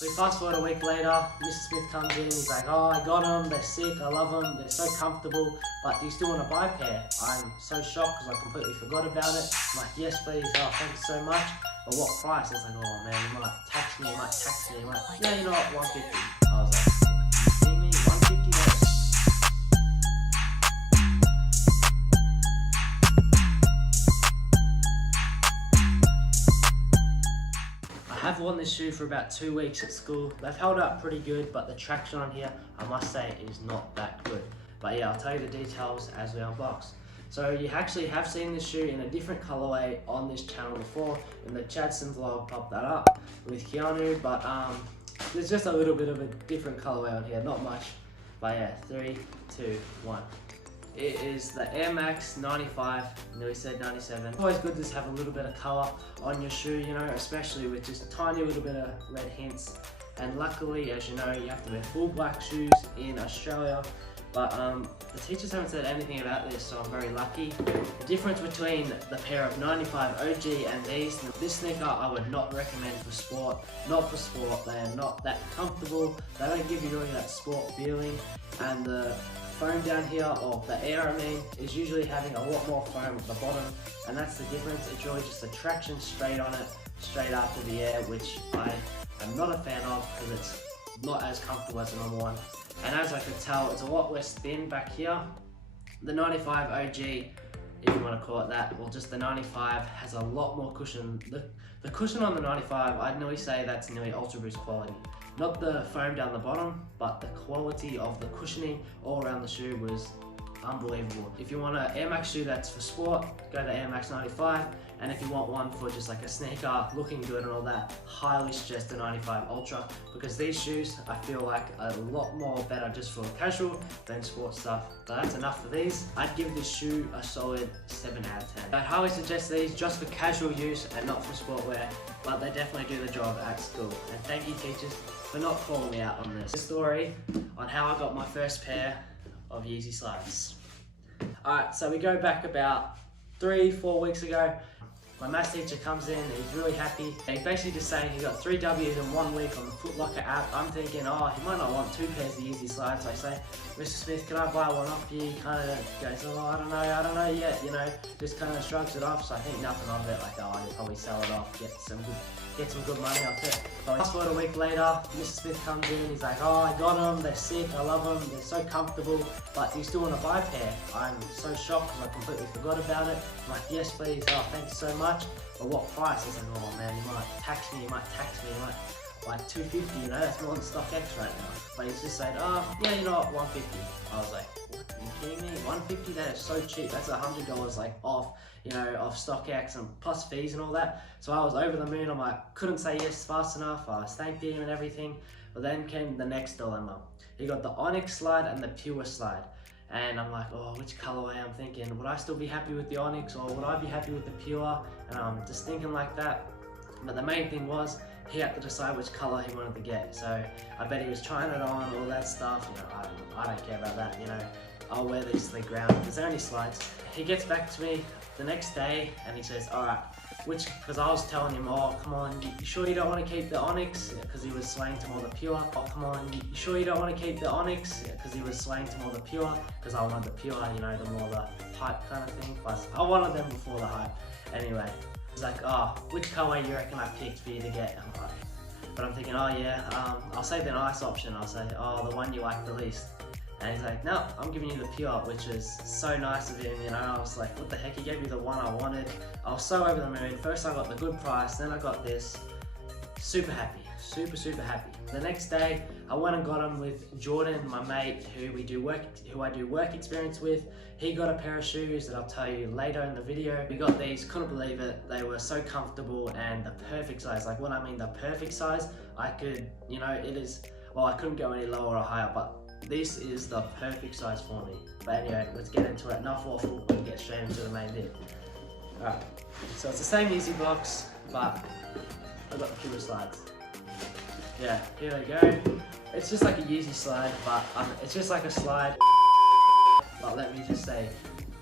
We fast forward a week later, Mr. Smith comes in, he's like, oh, I got them, they're sick, I love them, they're so comfortable, but do you still want to buy a pair? I'm so shocked because I completely forgot about it. I'm like, yes please, oh thanks so much, but what price? I was like, oh man, you might tax me, you might, yeah, you know what, 150. I was like, are you kidding me, 150 dollars? I've worn this shoe for about 2 weeks at school. They've held up pretty good, but the traction on here, I must say, is not that good. But yeah, I'll tell you the details as we unbox. So you actually have seen this shoe in a different colorway on this channel before. In the Chadson vlog, popped that up with Keanu, but there's just a little bit of a different colorway on here, not much. But yeah, 3, 2, 1. It is the Air Max 95, nearly said 97. Always good to have a little bit of colour on your shoe, you know, especially with just tiny little bit of red hints. And luckily, as you know, you have to wear full black shoes in Australia. But the teachers haven't said anything about this, so I'm very lucky. The difference between the pair of 95 OG and this sneaker I would not recommend for sport. Not for sport, they are not that comfortable. They don't give you really that sport feeling. And the foam down here, or the air I mean, is usually having a lot more foam at the bottom, and that's the difference. It's really just the traction straight on it, straight after the air, which I am not a fan of because it's not as comfortable as the normal one. And as I could tell, it's a lot less thin back here. The 95 OG, if you want to call it that, well, just the 95 has a lot more cushion. The cushion on the 95, I'd nearly say that's nearly Ultra Boost quality. Not the foam down the bottom, but the quality of the cushioning all around the shoe was unbelievable. If you want an Air Max shoe that's for sport, go to Air Max 95. And if you want one for just like a sneaker, looking good and all that, highly suggest the 95 Ultra, because these shoes I feel like are a lot more better just for casual than sport stuff. But that's enough for these. I'd give this shoe a solid 7 out of 10. I'd highly suggest these just for casual use and not for sport wear, but they definitely do the job at school. And thank you teachers for not calling me out on this. A story on how I got my first pair of Yeezy slides. Alright, so we go back about 3-4 weeks ago. My maths teacher comes in, he's really happy. He's basically just saying he got 3 W's in 1 week on the Foot Locker app. I'm thinking, oh, he might not want 2 pairs of Yeezy slides. So I say, Mr. Smith, can I buy one off you? He kind of goes, oh, I don't know yet, you know, just kind of shrugs it off. So I think nothing of it, like, oh, I'll probably sell it off, get some good money off it. So fast forward a week later, Mr. Smith comes in, he's like, oh, I got them, they're sick, I love them, they're so comfortable, but do you still want to buy a pair? I'm so shocked because I completely forgot about it. I'm like, yes please, oh, thanks so much. But what price? I was like, oh man, you might tax me, like 250, you know, that's more than StockX right now. But he's just saying, oh, yeah, you know what, 150. I was like, what, are you kidding me? 150, that is so cheap. That's $100 like off, you know, off StockX and plus fees and all that. So I was over the moon. I'm like, couldn't say yes fast enough. I thanked him and everything. But then came the next dilemma. He got the Onyx slide and the Pure slide. And I'm like, oh, which colorway? I'm thinking, would I still be happy with the Onyx or would I be happy with the Pure? And I'm just thinking like that. But the main thing was, he had to decide which color he wanted to get. So I bet he was trying it on, all that stuff. You know, I don't care about that, you know. I'll wear these to the ground because they're only slides. He gets back to me the next day and he says, all right, because I was telling him, oh, come on, you sure you don't want to keep the Onyx? Because he was swaying to more the Pure. Oh, come on, you sure you don't want to keep the Onyx? Because he was swaying to more the Pure. Because I wanted the Pure, you know, the more the hype kind of thing. Plus, I wanted them before the hype. Anyway, he's like, oh, which color you reckon I picked for you to get? I'm like, but I'm thinking, oh yeah, I'll say the nice option. I'll say, oh, the one you like the least. And he's like, no, I'm giving you the Pure, which is so nice of him, you know. I was like, what the heck, he gave me the one I wanted. I was so over the moon. First I got the good price, then I got this. Super happy, super happy. The next day, I went and got him with Jordan, my mate, who I do work experience with. He got a pair of shoes that I'll tell you later in the video. We got these, couldn't believe it. They were so comfortable and the perfect size. Like when I mean the perfect size, I could, you know, it is, well, I couldn't go any lower or higher, but this is the perfect size for me. But anyway, let's get into it. Enough waffle and get straight into the main bit. Alright, so it's the same Yeezy box, but I've got the Pure slides. Yeah, here we go. It's just like a Yeezy slide, but it's just like a slide. But let me just say,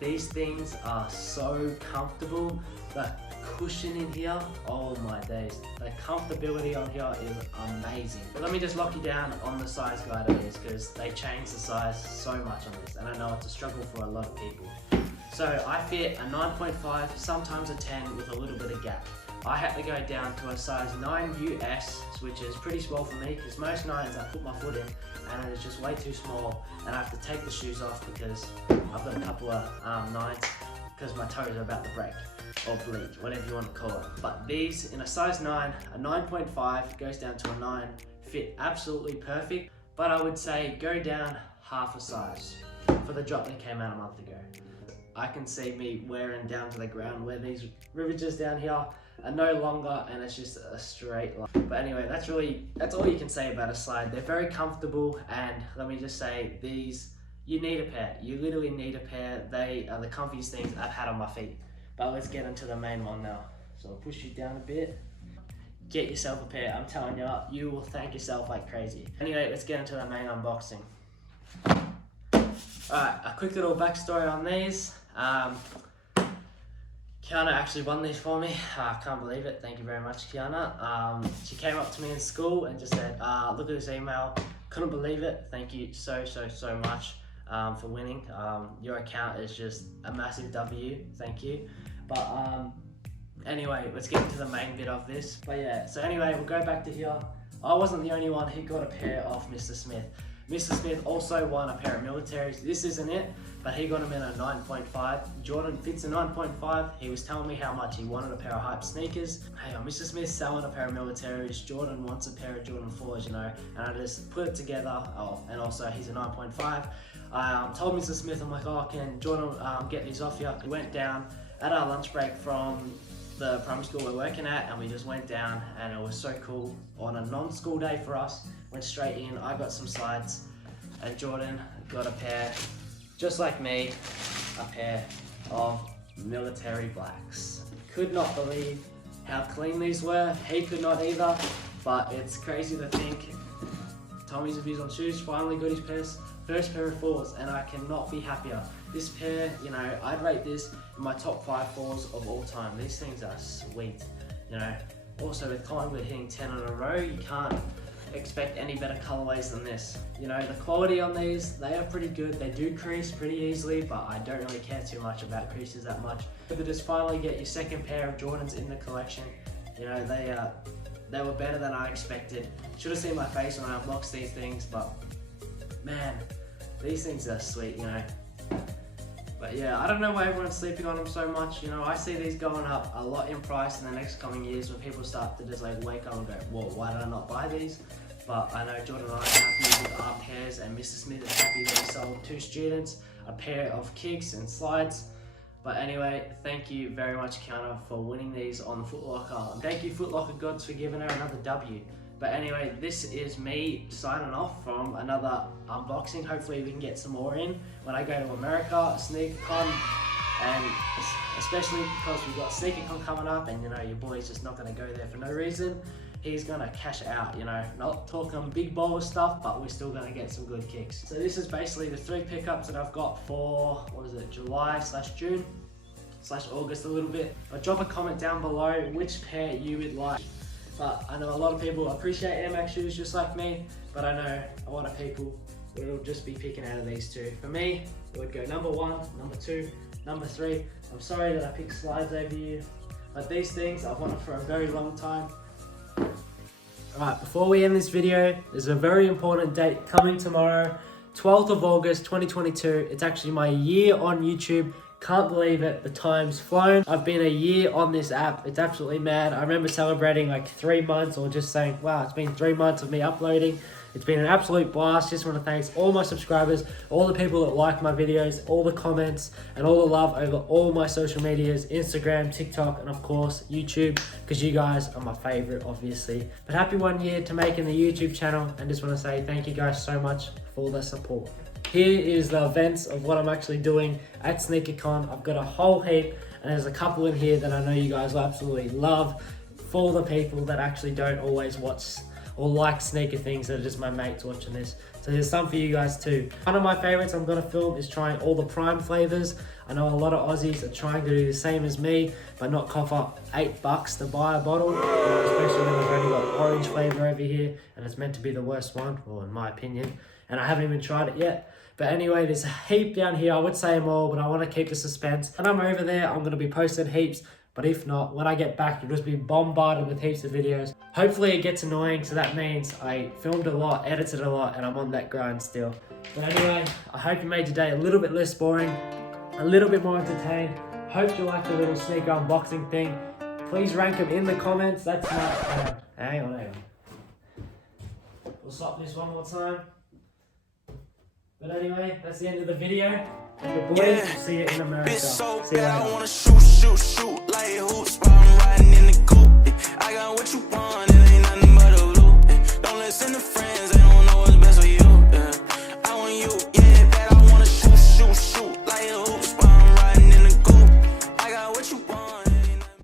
these things are so comfortable. The cushion in here, oh my days. The comfortability on here is amazing. But let me just lock you down on the size guide of these, because they change the size so much on this, and I know it's a struggle for a lot of people. So I fit a 9.5, sometimes a 10 with a little bit of gap. I had to go down to a size 9 US, which is pretty small for me, because most 9s I put my foot in and it is just way too small, and I have to take the shoes off because I've got a couple of 9s because my toes are about to break or bleed, whatever you want to call it. But these in a size 9, a 9.5 goes down to a 9, fit absolutely perfect, but I would say go down half a size for the drop that came out a month ago. I can see me wearing down to the ground where these rivets down here are no longer, and it's just a straight line. But anyway, that's all you can say about a slide. They're very comfortable, and let me just say, these, you need a pair. You literally need a pair. They are the comfiest things I've had on my feet. But let's get into the main one now. So I'll push you down a bit. Get yourself a pair. I'm telling you, you will thank yourself like crazy. Anyway, let's get into the main unboxing. Alright, a quick little backstory on these. Kiana actually won these for me. I can't believe it. Thank you very much, Kiana. She came up to me in school and just said, look at this email. Couldn't believe it. Thank you so much for winning. Your account is just a massive W. Thank you. But anyway, let's get into the main bit of this. But yeah, so anyway, we'll go back to here. I wasn't the only one who got a pair off Mr. Smith. Mr. Smith also won a pair of militaries. This isn't it, but he got them in a 9.5. Jordan fits a 9.5. He was telling me how much he wanted a pair of hype sneakers. Hey, Mr. Smith's selling a pair of militaries. Jordan wants a pair of Jordan 4s, you know, and I just put it together. Oh, and also he's a 9.5. I told Mr. Smith, I'm like, oh, can Jordan get these off you? We went down at our lunch break from the primary school we're working at, and we just went down, and it was so cool. On a non-school day for us, went straight in. I got some slides, and Jordan got a pair, just like me, a pair of military blacks. Could not believe how clean these were. He could not either, but it's crazy to think Tommy's reviews on shoes finally got his first pair of 4s, and I cannot be happier. This pair, you know, I'd rate this in my top 5 4s of all time. These things are sweet, you know. Also with Collingwood hitting 10 in a row, you can't expect any better colorways than this. You know, the quality on these, they are pretty good. They do crease pretty easily, but I don't really care too much about creases that much. But to just finally get your second pair of Jordans in the collection, you know, they were better than I expected. Should have seen my face when I unboxed these things, but man, these things are sweet, you know. But yeah, I don't know why everyone's sleeping on them so much. You know, I see these going up a lot in price in the next coming years when people start to just like wake up and go, well, why did I not buy these? But I know Jordan and I are happy with our pairs, and Mr. Smith is happy that he sold 2 students a pair of kicks and slides. But anyway, thank you very much, Kiana, for winning these on the Foot Locker. And thank you, Foot Locker gods, for giving her another W. But anyway, this is me signing off from another unboxing. Hopefully we can get some more in when I go to America, SneakerCon, and especially because we've got SneakerCon coming up, and you know, your boy's just not gonna go there for no reason. He's gonna cash out, you know, not talking big baller stuff, but we're still gonna get some good kicks. So this is basically the 3 pickups that I've got for, July/June / August a little bit. But drop a comment down below which pair you would like. But I know a lot of people appreciate Air Max shoes just like me, but I know a lot of people will just be picking out of these 2. For me, it would go number 1, number 2, number 3. I'm sorry that I picked slides over you, but these things I've wanted for a very long time. Alright, before we end this video, there's a very important date coming tomorrow, 12th of August 2022. It's actually my year on YouTube. Can't believe it, the time's flown. I've been a year on this app. It's absolutely mad. I remember celebrating like 3 months, or just saying, wow, it's been 3 months of me uploading. It's been an absolute blast. Just want to thank all my subscribers, all the people that like my videos, all the comments, and all the love over all my social medias, Instagram, TikTok, and of course, YouTube, because you guys are my favorite, obviously. But happy 1 year to making the YouTube channel, and just want to say thank you guys so much for the support. Here is the events of what I'm actually doing at SneakerCon. I've got a whole heap, and there's a couple in here that I know you guys will absolutely love, for the people that actually don't always watch or like sneaker things that are just my mates watching this. So there's some for you guys too. One of my favorites I'm gonna film is trying all the Prime flavors. I know a lot of Aussies are trying to do the same as me, but not cough up $8 to buy a bottle, especially when I've only got orange flavor over here, and it's meant to be the worst one, well, in my opinion, and I haven't even tried it yet. But anyway, there's a heap down here. I would say more, but I want to keep the suspense. When I'm over there, I'm going to be posting heaps. But if not, when I get back, you'll just be bombarded with heaps of videos. Hopefully it gets annoying, so that means I filmed a lot, edited a lot, and I'm on that grind still. But anyway, I hope you made your day a little bit less boring, a little bit more entertained. Hope you liked the little sneaker unboxing thing. Please rank them in the comments. That's my... hang on. We'll stop this one more time. But anyway, that's the end of the video. And the boys, will see you in America. It's so See you bad, later. I wanna shoot like hoops.